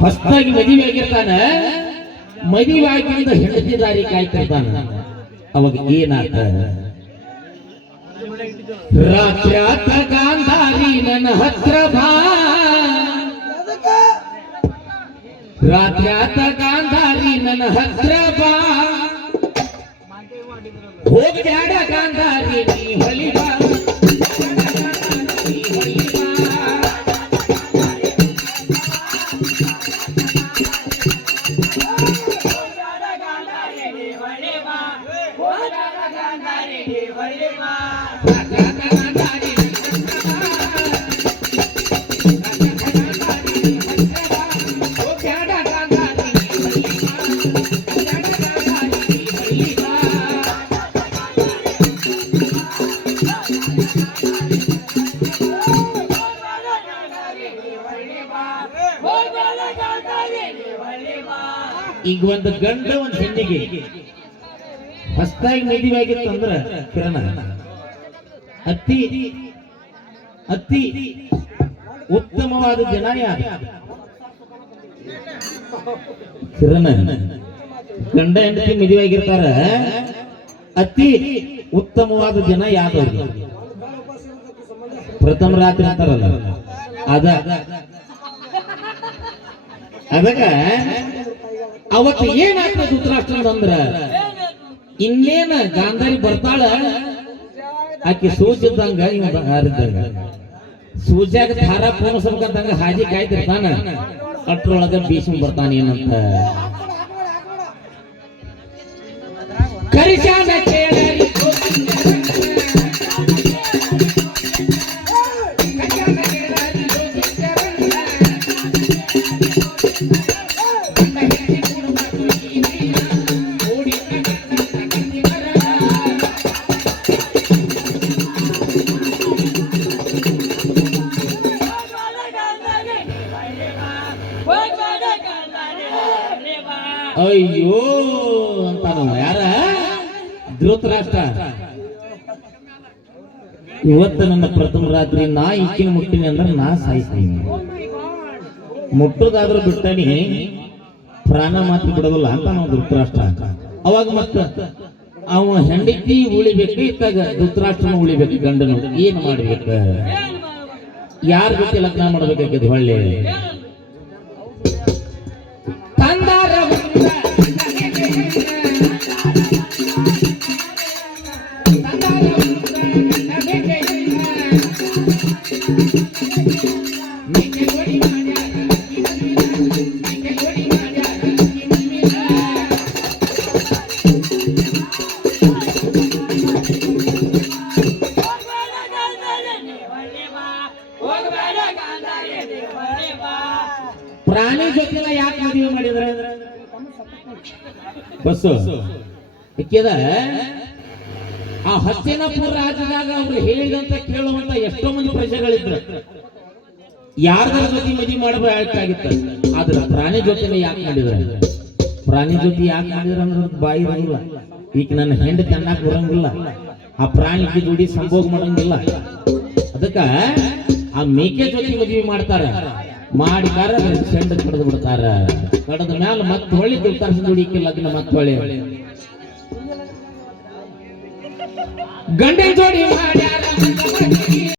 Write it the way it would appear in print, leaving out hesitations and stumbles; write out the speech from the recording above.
ಹೊಸದಾಗಿ ಮದುವೆ ಆಗಿರ್ತಾನ, ಮದುವೆ ಆಗಿಂದ ಹೆಂಡತಿ ದಾರಿ ಕಾಯ್ತಿರ್ತಾನ. ಅವಾಗ ಏನಾತ? ರಾತ್ರ್ಯಾತ ಗಾಂಧಾರಿ ನನ್ನ ಹತ್ರ ಬಾ, ರಾತ್ರ್ಯಾತ ಗಾಂಧಾರಿ ನನ್ನ ಹತ್ರ ಬಾ, ಹೋಗ್ಯಾಡ ಗಾಂಧಾರಿ ನೀ ಹೊಲಿ ಬಾ. ಈಗ ಒಂದು ಗಂಡ ಒಂದು ಹೆಣ್ಣಿಗೆ ಹೊಸದಾಗಿ ಮದುವೆ ಆಗಿತ್ತಂದ್ರ ಕಿರಣ ಅತಿ ಅತಿ ಉತ್ತಮವಾದ ಜನ ಯಾರು? ಕಿರಣ ಗಂಡ ಹೆಂಡತಿ ಮದುವೆ ಆಗಿರ್ತಾರ, ಅತಿ ಉತ್ತಮವಾದ ಜನ ಯಾವ್ದವ್ರು? ಪ್ರಥಮ ರಾತ್ರಿ ಅಂತಾರಲ್ಲ ಅದ. ಅದಕ್ಕ ಅವತ್ತು ಏನಾಗ್ತದೆ ಧೃತರಾಷ್ಟ್ರದ ಅಂದ್ರ, ಇನ್ನೇನ ಗಾಂಧಾರಿ ಬರ್ತಾಳ, ಆಕೆ ಸೂಚಿದ್ದಂಗ ಇವ ಹಾರಿದ್ದಂಗ, ಸೂಜ್ಯಾಗ ಧಾರ ಪೋಣಿಸ್ಬೇಕಂತಂಗ ಹಾಜಿ ಕಾಯ್ತಿರ್ತಾನ. ಅಟ್ರೊಳಗ ಭೀಷ್ಮ ಬರ್ತಾನ ಏನಂತ, ಕರಿಶಾನ ಕೇಳರಿ ಅಯ್ಯೋ ಅಂತಾನಲ್ಲ ಯಾರ? ಧೃತರಾಷ್ಟ್ರ. ಇವತ್ತು ನನ್ನ ಪ್ರಥಮ ರಾತ್ರಿ ನಾ ಈಕಿನ ಮುಟ್ಟಿನಿ ಅಂದ್ರೆ ನಾ ಸಾಯ್ತೀನಿ, ಮುಟ್ಟುದಾದ್ರೂ ಬಿಟ್ಟನಿ, ಪ್ರಾಣ ಮಾತ್ರ ಬಿಡೋದಿಲ್ಲ ಅಂತ ನಾವು ಧೃತರಾಷ್ಟ್ರ. ಅವಾಗ ಮತ್ತ ಅವ ಹೆಂಡತಿ ಉಳಿಬೇಕು, ಇತ್ತಾಗ ಧೃತರಾಷ್ಟ್ರನ ಉಳಿಬೇಕು. ಗಂಡನು ಏನ್ ಮಾಡ್ಬೇಕ? ಯಾರ ಜೊತೆ ಲಗ್ನ ಮಾಡ್ಬೇಕಾಗ್ಯದ? ಹೊಳ್ಳಿ ಪ್ರಾಣಿ ಜೊತೆಲ್ಲ ಯಾಕೆ ಮದುವೆ ಮಾಡಿದ್ರ? ಬಸ್ಸು ಆ ಹಸ್ತಿನಾಪುರ ರಾಜ್ಯದಾಗ ಅವ್ರು ಹೇಳಿದಂತ ಕೇಳುವಂತ ಎಷ್ಟೋ ಮಂದಿ ಪ್ರಜೆಗಳಿದ್ರು. ಯಾರ್ದಾರ ಜೊತೆ ಮದುವೆ ಮಾಡಬೇಕಾಗಿತ್ತ, ಆದ್ರೆ ಪ್ರಾಣಿ ಜೊತೆನೆ ಯಾಕೆ ಮಾಡಿದ್ರ? ಪ್ರಾಣಿ ಜೊತೆ ಯಾಕೆ ಮಾಡಿದ್ರ ಅಂದ್ರೆ ಬಾಯಿ ಇರಂಗಿಲ್ಲ, ಈಗ ನನ್ನ ಹೆಂಡತಿ ಅನ್ನಕ್ ಬರಂಗಿಲ್ಲ, ಆ ಪ್ರಾಣಿ ಜೋಡಿ ಸಂಭೋಗ ಮಾಡಂಗಿಲ್ಲ. ಅದಕ್ಕ ಆ ಮೇಕೆ ಜೊತೆ ಮದುವೆ ಮಾಡ್ತಾರ, ಮಾಡಿದಾರ ಸೆಂಡ ಕಡ್ದು ಬಿಡ್ತಾರ. ಕಡದ ಮ್ಯಾಲ ಮತ್ತೆ ಹೊಳ್ಳಿ ದುಡ್ತಾರ ಜೋಡಿಕೆ ಲಗ್ನ ಮತ್ತೆ ಹೊಳ್ಳಿ ಗಂಡೆ ಜೋಡಿ ಮಾಡ್ಯಾರ.